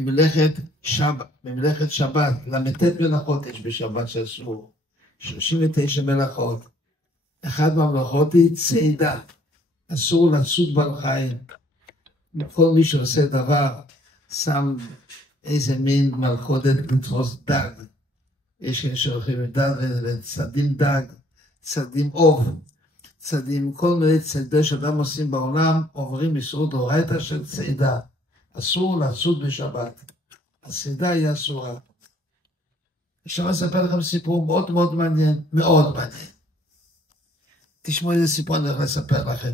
ממלאכת שבת, למתת מלאכות יש בשבת שאסור, 39 מלאכות, אחד מהמלאכות היא צעידה, אסור לצוד בעל חיים, כל מי שעושה דבר, שם איזה מין מלכודת לתפוס דג, יש שהולכים עם דג וצדים דג, צדים עוף, צדים, כל מיני צעידה שאדם עושים בעולם, עוברים איסור דאורייתא של צעידה, אסור לצוד בשבת, הצעידה היא אסורה. עכשיו אני אספר לכם סיפור מאוד מאוד מעניין, מאוד מעניין. תשמעו איזה סיפור אני הולך לספר לכם.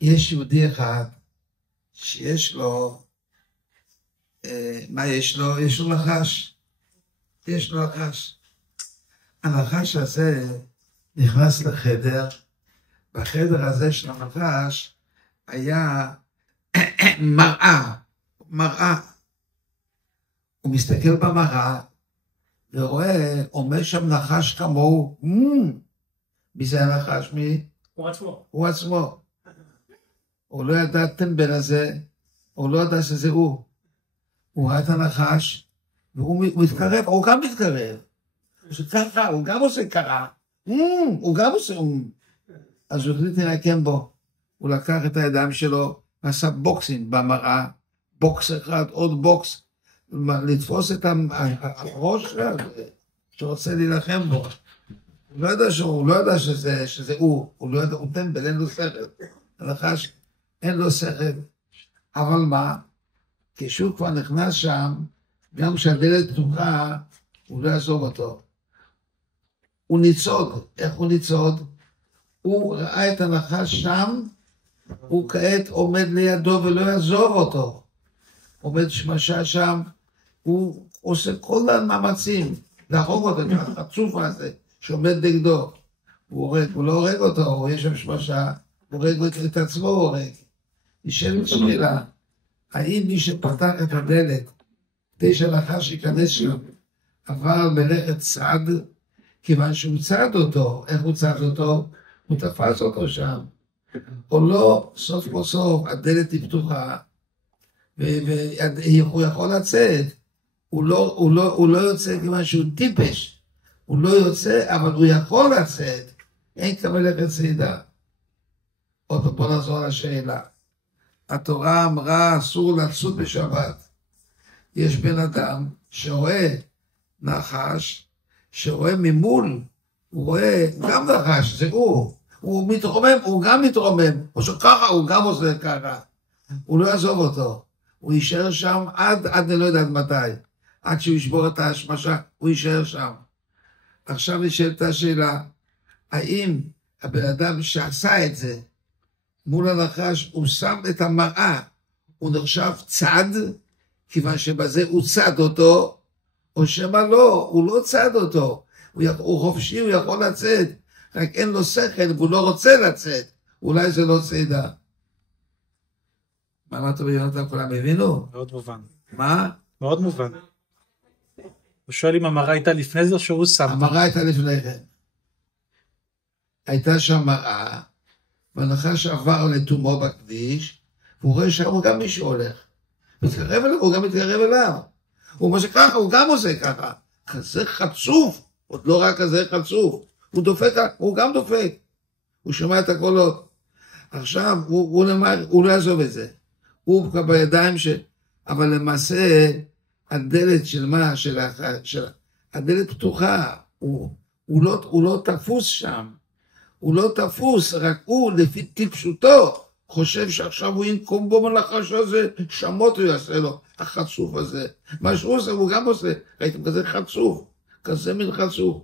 יש יהודי אחד שיש לו, מה יש לו? יש לו נחש. יש לו נחש. הנחש הזה נכנס לחדר, בחדר הזה של הנחש היה מראה. הוא מסתכל במראה ורואה, עומד שם נחש כמוהו. מי זה הנחש? מי? הוא עצמו. הוא עצמו. הוא לא ידע טמבל הזה, הוא לא ידע שזה הוא. הוא ראה את הנחש, והוא מתקרב, הוא גם מתקרב. ככה, הוא גם עושה ככה. הוא גם עושה. אז הוא החליט להירקם בו. הוא לקח את הידיים שלו, ועשה בוקסים במראה, בוקס אחד, עוד בוקס, לתפוס את הראש שרוצה להילחם בו. הוא לא ידע שזה הוא לא ידע, הוא טמבל, אין לו שכל. הנחש, אין לו שכל. אבל מה? כשהוא כבר נכנס שם, גם כשהדלת פתוחה, הוא לא יעזוב אותו. הוא ניצוד. איך הוא ניצוד? הוא ראה את הנחש שם, הוא כעת עומד לידו ולא יעזוב אותו. עומד שמשה שם, הוא עושה כל המאמצים להרוג אותו, את החצוף הזה שעומד נגדו. הוא לא הורג אותו, יש שם שמשה, הוא הורג את עצמו, הוא הורג. נשאלת שאלה, האם מי שפתח את הדלת, כדי שהנחש ייכנס שם, עבר מלאכת צד, כיוון שהוא צד אותו, איך הוא צד אותו? הוא תפס אותו שם. או לא, סוף כל סוף, הדלת היא פתוחה, והוא יכול לצאת. הוא לא יוצא כיוון שהוא טיפש. הוא לא יוצא, אבל הוא יכול לצאת. אין כמלאכת צעידה. עוד פעם, בוא נחזור לשאלה. התורה אמרה, אסור לצוד בשבת. יש בן אדם שרואה נחש, שרואה ממול, הוא רואה גם נחש, זה הוא מתרומם, הוא גם מתרומם, או שככה הוא גם עושה ככה, הוא לא יעזוב אותו, הוא יישאר שם עד אני לא יודע מתי, עד שהוא ישבור את השמשה, הוא יישאר שם. עכשיו נשאלת השאלה, האם הבן אדם שעשה את זה, מול הנחש, הוא שם את המראה, הוא נחשב צד, כיוון שבזה הוא צד אותו, או שמה לא, הוא לא צד אותו, הוא חופשי, הוא יכול לצאת, רק אין לו שכל, והוא לא רוצה לצאת, אולי זה לא צעידה. מה אמרת ביונתן, כולם הבינו? מאוד מובן. מה? מאוד מובן. הוא שואל אם המראה הייתה לפני זה, שהוא שם. המראה הייתה לפני כן. הייתה שם מראה, והנחש עבר לתומו בכביש, והוא רואה שם גם מישהו הולך. מתקרב אליו, הוא גם מתקרב אליו. הוא אומר שככה, הוא גם עושה ככה. כזה חצוף, עוד לא רק כזה חצוף. הוא דופק, הוא גם דופק. הוא שומע את הקולות. עכשיו, הוא לא יעזוב את זה. הוא בידיים אבל למעשה, הדלת של מה? הדלת פתוחה. הוא לא תפוס שם. הוא לא תפוס, רק הוא לפי טיפשותו חושב שעכשיו הוא ינקום בו מלחש הזה, שמות הוא יעשה לו, החצוף הזה. מה שהוא עושה, הוא גם עושה. ראיתם כזה חצוף, כזה מין חצוף.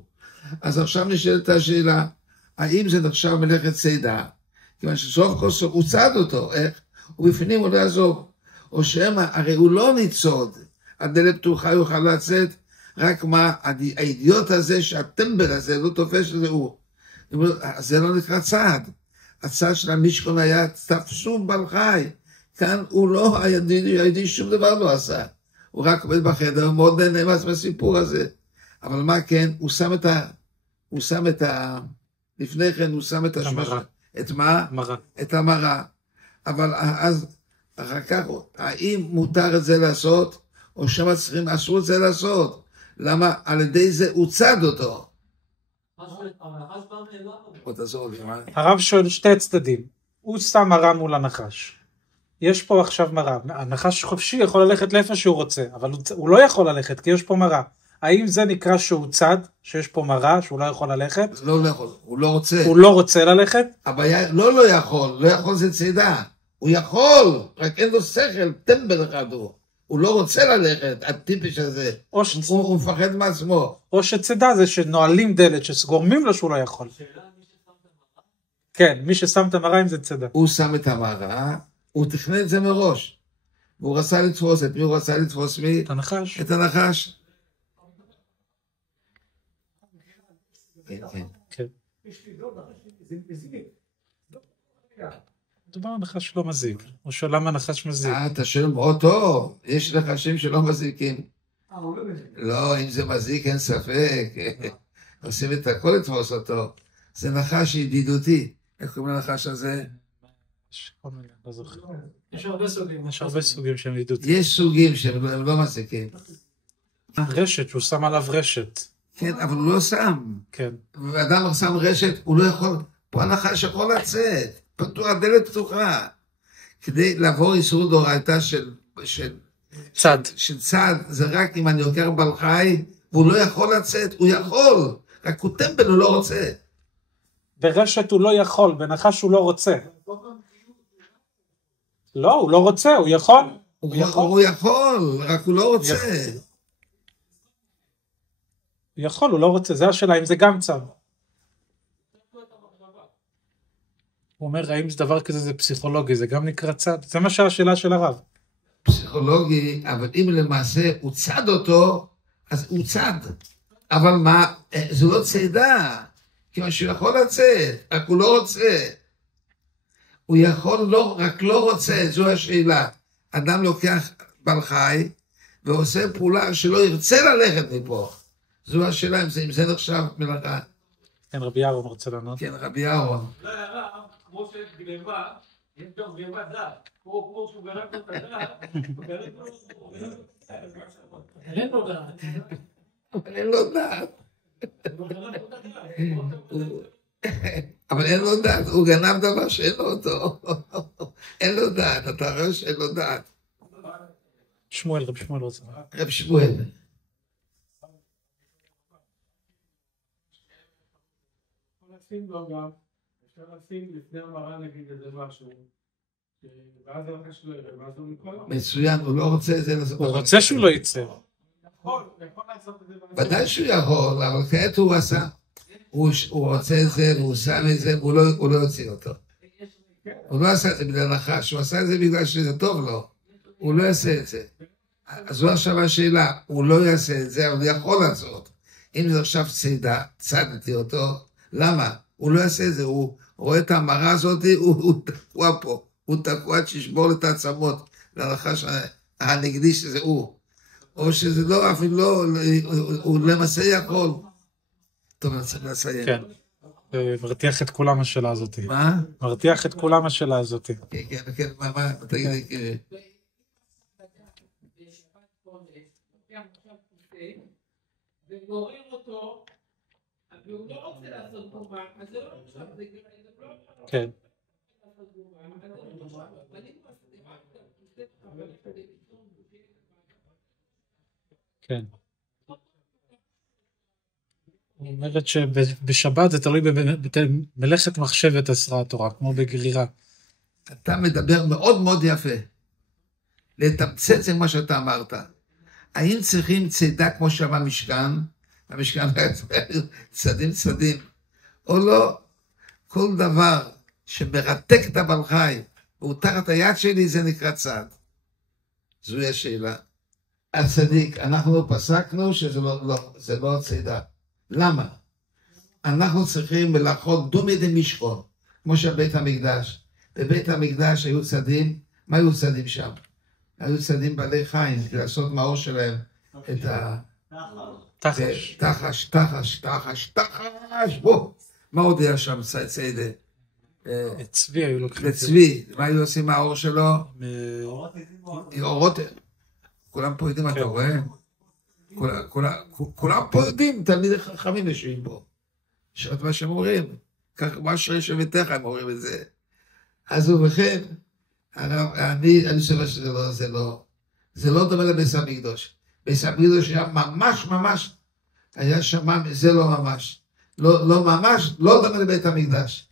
אז עכשיו נשאלת השאלה, האם זה נחשב מלאכת צעידה? כיוון שסוף כל סוף הוא צד אותו, איך? ובפנים הוא לא יעזוב. או שמה, הרי הוא לא ניצוד, הדלת פתוחה יוכל לצאת, רק מה, האידיוט הזה, שהטמבל הזה לא תופס שזה הוא. זה לא נקרא צד. הצד של המשכון היה תפסו בעל חי. כאן הוא לא, הידי שום דבר לא עשה. הוא רק עומד בחדר, מאוד נהנה מהסיפור הזה. אבל מה כן? הוא שם את לפני כן הוא שם את המראה. את מה? מראה. את המראה. אבל אז אחר כך, האם מותר את זה לעשות, או שמה צריכים, אסור את זה לעשות. למה? על ידי זה הוא צד אותו. הרב שואל שתי צדדים. הוא שם מראה מול הנחש. יש פה עכשיו מראה. הנחש חופשי יכול ללכת לאיפה שהוא רוצה, אבל הוא לא יכול ללכת, כי יש פה מראה. האם זה נקרא שהוא צד, שיש פה מראה, שהוא לא יכול ללכת? לא יכול, הוא לא רוצה. הוא לא רוצה ללכת? הבעיה, לא יכול, לא יכול זה צידה. הוא יכול, רק אין לו שכל, טמבל אחד הוא. הוא לא רוצה ללכת, הטיפש הזה. הוא מפחד מעצמו. או שצידה זה שנועלים דלת, שגורמים לו שהוא לא יכול. כן, מי ששם את המראה אם זה צידה. הוא שם את המראה, הוא תכנן את זה מראש. והוא רצה לתפוס את מי הוא רצה לתפוס מי? את הנחש. את הנחש. כן. דבר הנחש לא מזיק. הוא שואל למה הנחש מזיק. אתה שואל מאוד טוב. יש נחשים שלא מזיקים. לא, אם זה מזיק אין ספק. עושים את הכל לתפוס אותו. זה נחש ידידותי. איך קוראים לנחש הזה? יש הרבה סוגים שהם ידידותיים. יש סוגים שהם לא מזיקים. רשת, שהוא שם עליו רשת. כן, אבל הוא לא שם. כן. ואדם שם רשת, הוא לא יכול, פה הנחש יכול לצאת, הדלת פתוחה. כדי לעבור איסור דאורייתא של צד, זה רק אם אני לוקח בעל חי, והוא לא יכול לצאת, הוא יכול, רק הוא טמבל, הוא לא רוצה. ברשת הוא לא יכול, בנחש הוא לא רוצה. לא, הוא לא רוצה, הוא יכול. הוא יכול, רק הוא לא רוצה. הוא יכול, הוא לא רוצה, זה השאלה, אם זה גם צד. הוא אומר, האם זה דבר כזה, זה פסיכולוגי, זה גם נקרא צד? זה מה שהשאלה של הרב. פסיכולוגי, אבל אם למעשה הוא צד אותו, אז הוא צד. אבל מה, זה לא צדה, כיוון שהוא יכול לצאת, רק הוא לא רוצה. הוא יכול, רק לא רוצה, זו השאלה. אדם לוקח בעל חי, ועושה פעולה שלא ירצה ללכת מפה. זו השאלה, אם זה נחשב מלאכה. כן, רבי אהרון רוצה לענות. כן, רבי אהרון. לא, הרב, כמו שיש גניבה, יש גם גניבת דעת. כמו שהוא גנב את הדעת, הוא גנב לו... אין לו דעת. אין לו דעת. אבל אין לו דעת, הוא גנב דבר שאין לו אותו. אין לו דעת, אתה רואה שאין לו דעת. שמואל, רב שמואל רוצה. רב שמואל. אפשר לשים לפני המראה נגיד איזה משהו, ואז הלחש לא יראה, ואז הוא מכל... מצוין, הוא לא רוצה את זה. הוא רוצה שהוא לא יצא. יכול לעשות את זה. ודאי שהוא יכול, אבל כעת הוא עשה. הוא רוצה את זה, והוא שם את זה, והוא לא יוציא אותו. הוא לא עשה את זה בגלל נחש, הוא עשה את זה בגלל שזה טוב לו. הוא לא יעשה את זה. אז זו עכשיו השאלה, הוא לא יעשה את זה, אבל הוא יכול לעשות. אם זה עכשיו צידה, צדתי אותו, למה? הוא לא יעשה את זה, הוא רואה את המראה הזאת, הוא תקוע פה, הוא תקוע עד שישבור את העצמות, לנחש הנגדי שזה הוא. או שזה לא, אפילו לא, הוא למעשה יכול. טוב, אני צריך לסיים. כן, מרתיח את כולם השאלה הזאת. מה? מרתיח את כולם השאלה הזאת. כן, מה, תגידי. וגוררים אותו, והוא לא רוצה לעשות קורבן, אז זה לא עכשיו, זה לא... כן. כן. היא אומרת שבשבת זה תלוי במלאכת מחשבת אסרה התורה, כמו בגרירה. אתה מדבר מאוד מאוד יפה. לתמצת זה מה שאתה אמרת. האם צריכים צידה כמו שמה משכן? המשכן צדים, או לא? כל דבר שמרתק את הבעל חי, והוא תחת היד שלי, זה נקרא צד. זוהי השאלה. הצדיק, אנחנו פסקנו שזה לא צידה. למה? אנחנו צריכים מלאכות דומי דמשכון, כמו שבית המקדש. בבית המקדש היו צדים, מה היו צדים שם? היו צדים בעלי חיים, כדי לעשות מאור שלהם את ה... תחש, בוא. מה עוד היה שם ציידה? את צבי היו לוקחים. לצבי, מה היו עושים מהאור שלו? אורות. כולם פה יודעים, אתה רואה? כולם פה יודעים, תלמידי חכמים יושבים פה. שאת מה שהם אומרים. כך מה שיש בביתך, הם אומרים את זה. אז ובכן, אני חושב זה לא דומה לביס המקדוש. ביס המקדוש היה ממש, היה שמע, זה לא ממש. לא ממש, לא דומה לבית המקדש.